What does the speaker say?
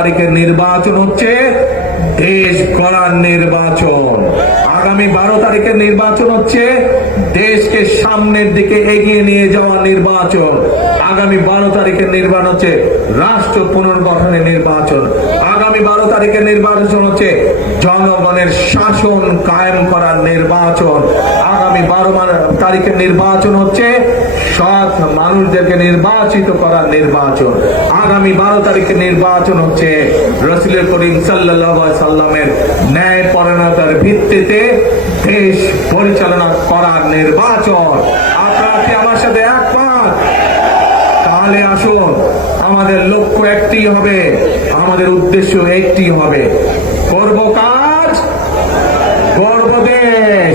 তারিখের নির্বাচন হচ্ছে দেশ গড়ার নির্বাচন। আগামী 12 তারিখের নির্বাচন হচ্ছে দেশকে সামনের দিকে এগিয়ে নিয়ে যাওয়ার নির্বাচন। আগামী 12 তারিখের নির্বাচন হচ্ছে রাষ্ট্র পুনর্গঠনের নির্বাচন। আগামী 12 তারিখের নির্বাচন হচ্ছে জনগণের শাসন কায়েম করার নির্বাচন। আগামী 12 তারিখের নির্বাচন হচ্ছে সৎ মানুষদেরকে নির্বাচিত করার নির্বাচন। আগামী 12 তারিখের নির্বাচন হচ্ছে রাসূল করিম সাল্লাল্লাহু আলাইহি সাল্লামের ন্যায় পরায়ণতার ভিত্তিতে দেশ পরিচালনা করার নির্বাচন। আপনারা কি আমার সাথে একমত? তাহলে আসুন, আমাদের লক্ষ্য একটি হবে, আমাদের উদ্দেশ্য একটি হবে, করব কাজ, গড়ব দেশ।